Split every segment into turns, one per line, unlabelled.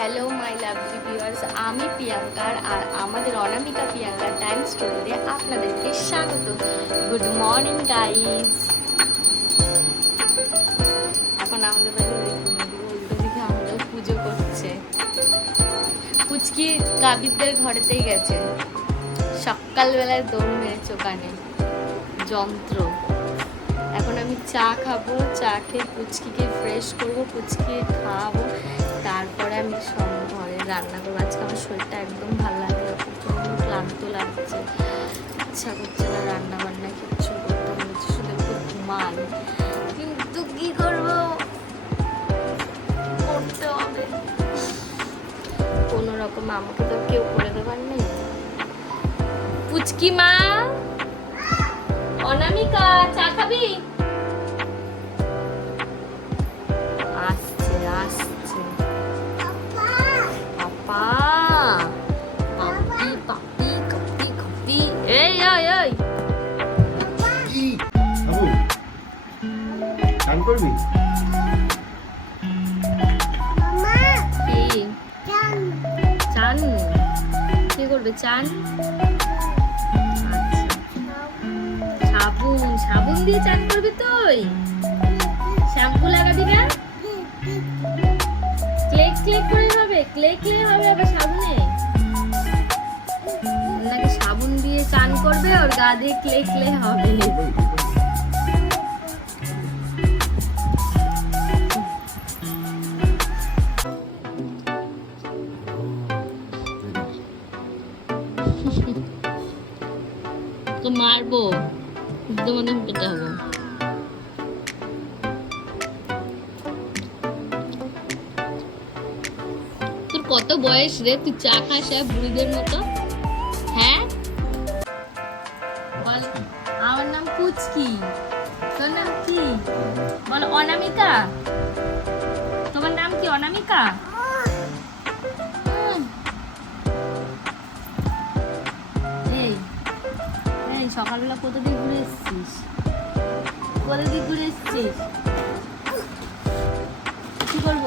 Hello my lovely viewers আমি প্রিয়াঙ্কার আর আমাদের অনামিকা প্রিয়াঙ্কা টাইম স্টোরিতে আপনাদেরকে স্বাগত। গুড মর্নিং গাইস এখন আমাদের বাড়ি দেখুন আমাদের পুজো করছে। পুচকি কাবিরদের ঘরেতেই গেছে। সকালবেলায় দৌড় মেরেছে ওখানে। যন্ত্র। এখন আমি চা খাব, চা খেয়ে পুচকিকে ফ্রেশ করব, পুচকিকে খাওয়াবো। তারপরে আমি ঘরে রান্না করব। আজকে আমার শরীরটা একদম ভালো লাগে প্রচণ্ড ক্লান্ত লাগছে। ইচ্ছা করছে না রান্না বান্না কিচ্ছু করতে হচ্ছে শুধু একটু ঘুমাই। কিন্তু কি করব? করতে হবে। কোনো রকম আমাকে তো কেউ করে দেবার নেই। পুচকি মা, অনামিকা, চা খাবি?
চান করবি?
কি? চান। কি করবে চান? আচ্ছা। সাবুন সাবুন দিয়ে চান করবি তুই? শ্যাম্পু লাগাবি না? ক্লে ক্লে করে হবে ক্লে ক্লে হবে আবার সাবুনে। নাকি সাবুন দিয়ে চান করবে ওর গা দিয়ে ক্লে ক্লে হবে। হব। তোর কত বয়স রে? তুই চা খাস বুড়িদের মতো? হ্যাঁ? বল, আমার নাম পুচকি। তোর নাম কি? বল, অনামিকা? তোমার নাম কি, অনামিকা? সকালবেলা কোথা দিয়ে ঘুরে এসেছিস? দিয়ে ঘুরে এসেছিস। কি করব?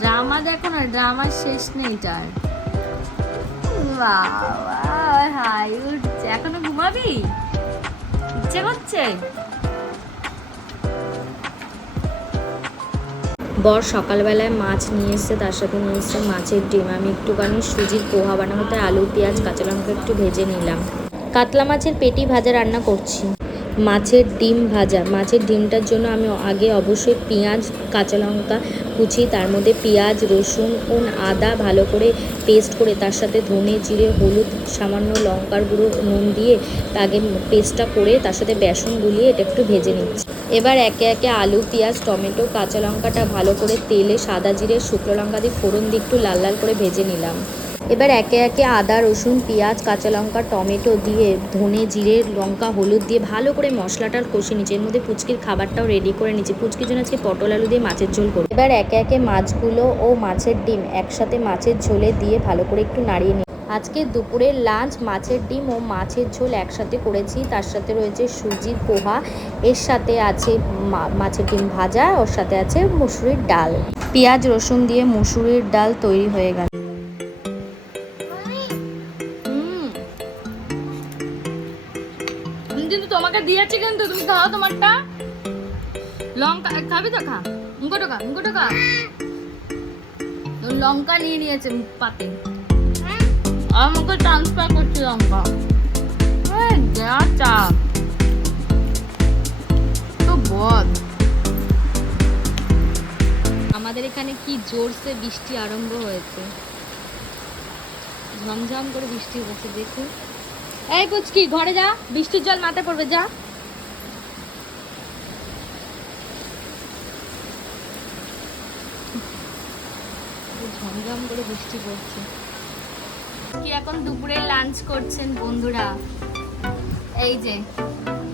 ড্রামা দেখো না, ড্রামার শেষ নেই তার। বাবা, হাই উঠছে। এখনও ঘুমাবি? ইচ্ছে করছে? বর সকালবেলায় মাছ নিয়ে এসছে, তার সাথে নিয়ে এসছে মাছের ডিম। আমি একটুখানি সুজির পোহা বানাবো আলু, পেঁয়াজ, কাঁচা লঙ্কা একটু ভেজে নিলাম। কাতলা মাছের পেটি ভাজা রান্না করছি। মাছের ডিম ভাজা। মাছের ডিমটার জন্য আমি আগে অবশ্যই পেঁয়াজ, কাঁচা লঙ্কা কুচি, তার মধ্যে পেঁয়াজ, রসুন ও আদা ভালো করে পেস্ট করে, তার সাথে ধনে জিরে, হলুদ, সামান্য লঙ্কার গুঁড়ো, নুন দিয়ে আগে পেস্টটা করে, তার সাথে বেসন গুলিয়ে এটা একটু ভেজে নিচ্ছি। এবার একে একে আলু, পেঁয়াজ, টমেটো, কাঁচা লঙ্কাটা ভালো করে তেলে সাদা জিরে, শুকনো লঙ্কা দিয়ে ফোড়ন দিয়ে একটু লাল লাল করে ভেজে নিলাম। এবার একে একে আদা, রসুন, পেঁয়াজ, কাঁচা লঙ্কা, টমেটো দিয়ে ধনে, জিরে, লঙ্কা, হলুদ দিয়ে ভালো করে মশলাটা কষে নিচ্ছে এর মধ্যে পুচকির খাবারটাও রেডি করে নিচ্ছে। পুচকির জন্য আজকে পটল আলু দিয়ে মাছের ঝোল করব। এবার একে একে মাছগুলো ও মাছের ডিম একসাথে মাছের ঝোলে দিয়ে ভালো করে একটু নাড়িয়ে নিই। আজকে দুপুরের লাঞ্চ মাছের ডিম ও মাছের ঝোল একসাথে করেছি। তার সাথে রয়েছে সুজির পোহা। এর সাথে আছে মাছের ডিম ভাজা। ওর সাথে আছে মুসুরির ডাল। পেঁয়াজ, রসুন দিয়ে মুসুরির ডাল তৈরি হয়ে গেল। তোমাকে দিয়েছি কিন্তু তুমি খাও তোমারটা। লঙ্কা খাবি তো খা। মুখোটো খা মুখোটো খা। লঙ্কা নিয়ে নিয়েছে পাতে। আমাকে ট্রান্সফার করছি লঙ্কা। যা চা। তো বদ আমাদের এখানে কি জোরসে বৃষ্টি আরম্ভ হয়েছে? ঝমঝম করে বৃষ্টি হচ্ছে দেখুন। এই পুচকি ঘরে যা, বৃষ্টির জল মাথায় পড়বে, যা। ঝমঝম করে বৃষ্টি পড়ছে। কি এখন দুপুরে লাঞ্চ করছেন বন্ধুরা? এই যে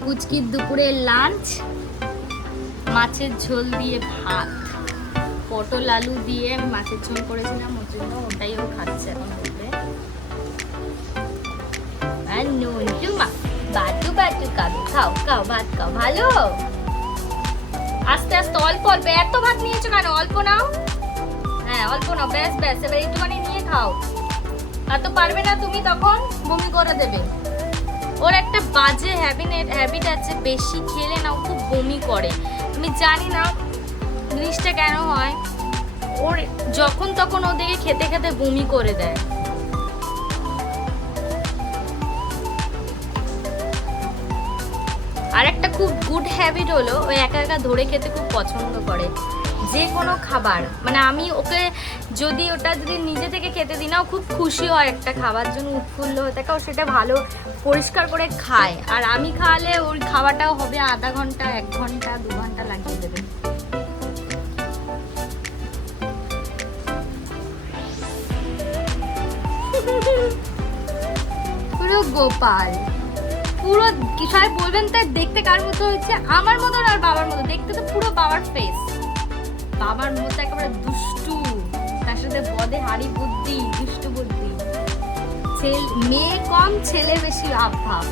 পুচকির দুপুরের লাঞ্চ মাছের ঝোল দিয়ে ভাত। পটল আলু দিয়ে মাছের ঝোল করেছিলাম, ওর জন্য ওটাই ও খাচ্ছে এখন। আর নুন টুমা বাটু বাটু কাবি খাও খাও, ভাত খাও। ভালো? আস্তে আস্তে, অল্প অল্প। এত ভাত নিয়েছো কেন? অল্প নাও। লাগতো না ব্যাস ব্যাস। এবার একটুখানি নিয়ে খাও। আর তো পারবে না তুমি তখন, বমি করে দেবে। ওর একটা বাজে হ্যাবিনেট হ্যাবিট আছে, বেশি খেলে না খুব বমি করে। আমি জানি না, জিনিসটা কেন হয়। ওর যখন তখন ওদেরকে খেতে খেতে বমি করে দেয়। আর একটা খুব গুড হ্যাবিট হলো ও একা একা ধরে খেতে খুব পছন্দ করে। যে কোনো খাবার মানে আমি ওকে যদি ওটা যদি নিজে থেকে খেতে দিই না, ও খুব খুশি হয় একটা খাবার জন্য, উৎফুল্ল হয়ে থাকে, ও সেটা ভালো পরিষ্কার করে খায়। আর আমি খাওয়ালে ওর খাওয়াটাও হবে আধা ঘণ্টা, এক ঘণ্টা, দু ঘণ্টা লাগিয়ে দেবে। পুরো গোপাল। পুরো সবাই বলবেন তার দেখতে কার মতো হয়েছে? আমার মতো আর বাবার মতো? দেখতে তো পুরো বাবার ফেস বাবার মতো একেবারে দুষ্টু। তার সাথে বদে হাড়ি বুদ্ধি, দুষ্টু বুদ্ধি। ছেলে, মেয়ে কম, ছেলে বেশি আভাব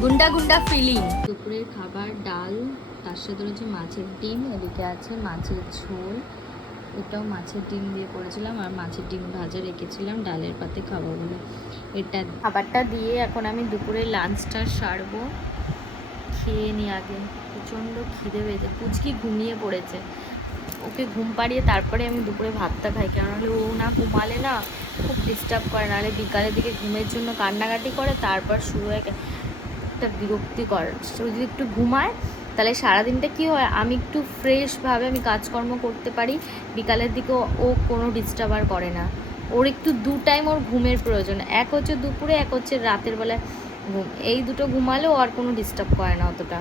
গুন্ডা গুন্ডা ফিলিং দুপুরের খাবার, ডাল, তার সাথে রয়েছে মাছের ডিম এদিকে আছে মাছের ঝোল। এটাও মাছের ডিম দিয়ে করেছিলাম আর মাছের ডিম ভাজা রেখেছিলাম, ডালের পাতে খাব বলে। এটা খাবারটা দিয়ে এখন আমি দুপুরে লাঞ্চটা সারবো। খেয়ে নি আগে, প্রচণ্ড খিদে পেয়েছে, পুচকি ঘুমিয়ে পড়েছে। ওকে ঘুম পাড়িয়ে তারপরে আমি দুপুরে ভাতটা খাই কেন হলে ও না ঘুমালে না খুব ডিস্টার্ব করে, নাহলে বিকালের দিকে ঘুমের জন্য কান্নাকাটি করে, তারপর শুরু হয় একটা বিরক্তিকর যদি একটু ঘুমায় তাহলে সারাদিনটা কি হয়? আমি একটু ফ্রেশভাবে আমি কাজকর্ম করতে পারি। বিকালের দিকে ও- ও কোনো ডিস্টার্ব আর করে না। ওর একটু দু টাইম ওর ঘুমের প্রয়োজন। এক হচ্ছে দুপুরে, এক হচ্ছে রাতের বেলায় ঘুম। এই দুটো ঘুমালেও আর কোনো ডিস্টার্ব করে না অতটা।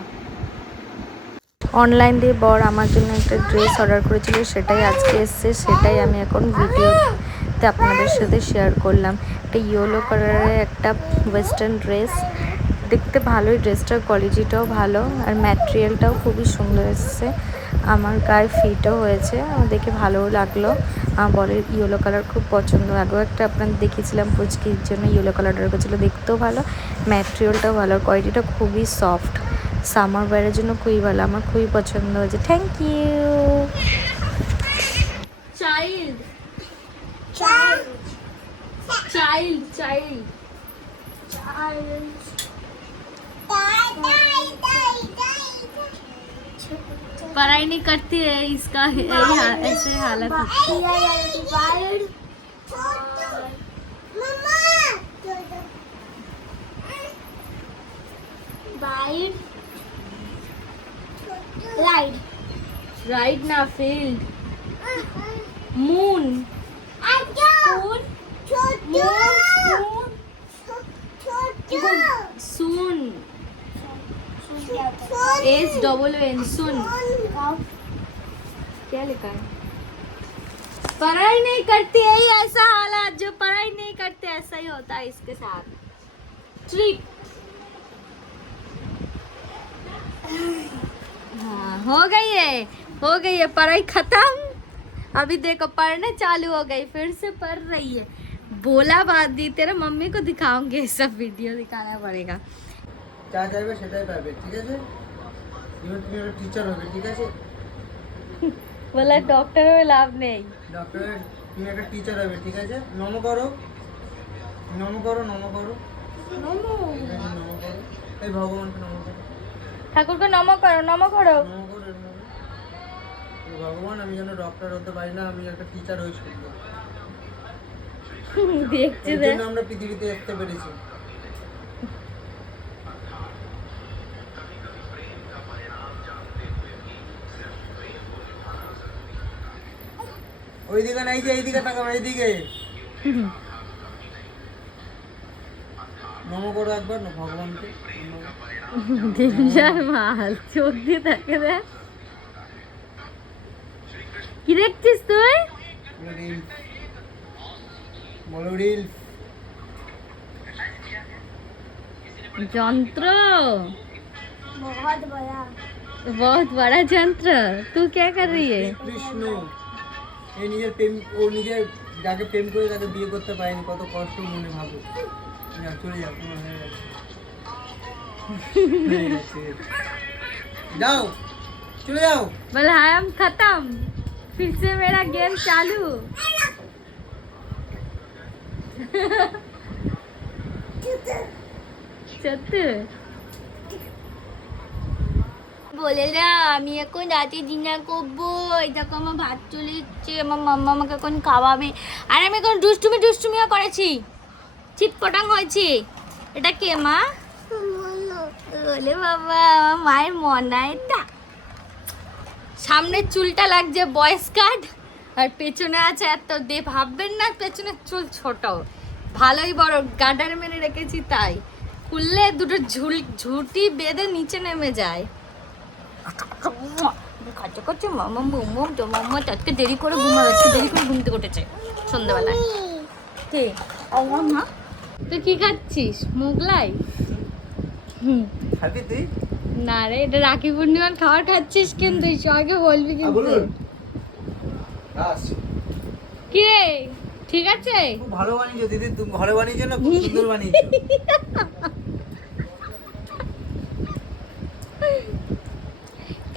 অনলাইন দিয়ে বর আমার জন্য একটা ড্রেস অর্ডার করেছিল, সেটাই আজকে এসছে, সেটাই আমি এখন ভিডিওতে আপনাদের সাথে শেয়ার করলাম। একটা ইয়েলো কালারের একটা ওয়েস্টার্ন ড্রেস দেখতে ভালোই ড্রেসটার কোয়ালিটিটাও ভালো আর ম্যাটেরিয়ালটাও খুবই সুন্দর এসেছে। আমার গায়ে ফিটও হয়েছে আমার দেখে ভালোও লাগল। আমার বরের ইয়েলো কালার খুব পছন্দ। আগেও একটা আপনাদের দেখেছিলাম পুচকির জন্য ইয়েলো কালার অর্ডার করেছিল দেখতেও ভালো। ম্যাটেরিয়ালটাও ভালো কোয়ালিটিটা খুবই সফট সামার ওয়্যারের জন্য খুবই ভালো আমার খুবই পছন্দ হয়েছে। Thank you child child child पढ़ाई नहीं करती है इसका ऐसे हालत राइड राइड ना field moon moon soon S double N, सुन। क्या लिखा है? पढ़ाई नहीं करती है ही ऐसा हालात, जो पढ़ाई नहीं करते, ऐसा ही होता है इसके साथ। ट्रिप हाँ हो गई है, हो गई है, पढ़ाई खत्म। अभी देखो, पढ़ने चालू हो गई, फिर से पढ़ रही है। बोला बात दी, तेरे मम्मी को दिखाऊँगे सब वीडियो दिखाना पड़ेगा।
যা চাইবে সেটাই পাবে ঠিক আছে? ইভেন তুমি একটা টিচার হবে ঠিক আছে?
বলে ডক্টর হয়ে লাভ নেই।
ডক্টর তুমি একটা টিচার হবে ঠিক আছে? নম করো। নম করো নম করো। নম। নম করো। এই ভগবানকে নম করো।
ঠাকুরকে
নম করো নম করো। ভগবান আমি যেন ডক্টর হতে পারি না আমি একটা টিচার হয়ে
শুনব
দেখছি আমরা পৃথিবীতে আসতে পেরেছি। ওইদিকে নাই যে এইদিকে তাকাও এইদিকে নম করো একবার না ভগবানকে
ডেঞ্জার মাল চোখ দিয়ে থাকে রে কি দেখছিস তুই
রিল বলো রিল
যন্ত্র बहुत बड़ा যন্ত্র तू क्या कर रही है
কৃষ্ণ এই নিজের প্রেম ও নিজের যাকে প্রেম করে তাকে বিয়ে করতে পারেনি কত কষ্ট মনে ভাবো যা চলে যাও তোমার হয়ে গেছে হয়ে গেছে। যাও চলে যাও
बोला हम खत्म फिर से मेरा गेम चालू সত্যি বলে না আমি এখন রাতে ডিনার করব। এই দেখো, আমার ভাত চলে এসছে। আমার মাম্মা আমাকে এখন খাওয়াবে। আর, আমি এখন দুষ্টুমি দুষ্টুমিও করেছি। চিটপটাং হয়েছি। এটা কে, মা? বলে, বাবা, আমার মায়ের মনা এটা। সামনের চুলটা লাগছে বয়েস কাট আর পেছনে আছে এত দে ভাববেন না, পেছনের চুল ছোট। ভালোই বড় গার্ডার মেরে রেখেছি তাই। খুললে দুটো ঝুল, ঝুটি বেঁধে নিচে নেমে যায়। খাচ্ছে করছে মামা মোমো তো মাম্মা আজকে দেরি করে আজকে দেরি করে ঘুমতে উঠেছে সন্ধ্যাবেলায়। কে? আমার মা? তুই কি খাচ্ছিস? মোগলাই? হুম।
খাবি তুই?
না রে এটা রাখি পূর্ণিমার খাবার খাচ্ছিস কিন্তু সবাইকে বলবি কিন্তু। কি রে? ঠিক আছে?
ভালো বানিয়েছো দিদি তুমি ঘরে বানিয়েছো না খুব সুন্দর বানিয়েছো?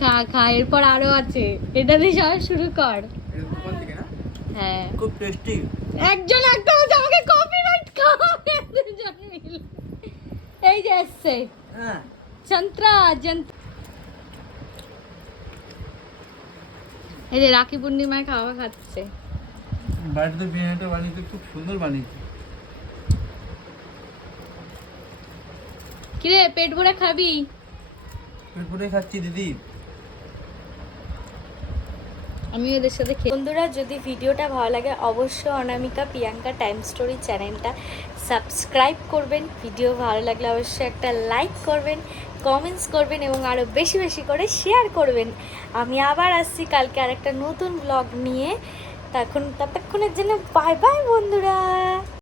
খা খা এরপর আরও আছে। এটা দিয়ে সবাই শুরু কর। হ্যাঁ।
খুব টেস্টি
একজন আমাকে কপিরাইট খাওয়াবে দুজন মিলে। এই যে এসছে।
হ্যাঁ।
যন্ত্রা এই যে রাখি পূর্ণিমায় খাওয়া খাচ্ছে।
বাড়িতে বিরিয়ানিটা বানিয়েছো খুব সুন্দর বানিয়েছো।
কিরে পেট ভরে খাবি?
পেট ভরে খাচ্ছি দিদি।
আমি ওদের সাথে বন্ধুরা, যদি ভিডিওটা ভালো লাগে, অবশ্যই অনামিকা প্রিয়াঙ্কা টাইম স্টোরি চ্যানেলটা সাবস্ক্রাইব করবেন। ভিডিও ভালো লাগলে অবশ্যই একটা লাইক করবেন, কমেন্টস করবেন এবং আরও বেশি বেশি করে শেয়ার করবেন। আমি আবার আসছি কালকে আর একটা নতুন ব্লগ নিয়ে। তখন ততক্ষণের জন্য বাই বাই বন্ধুরা।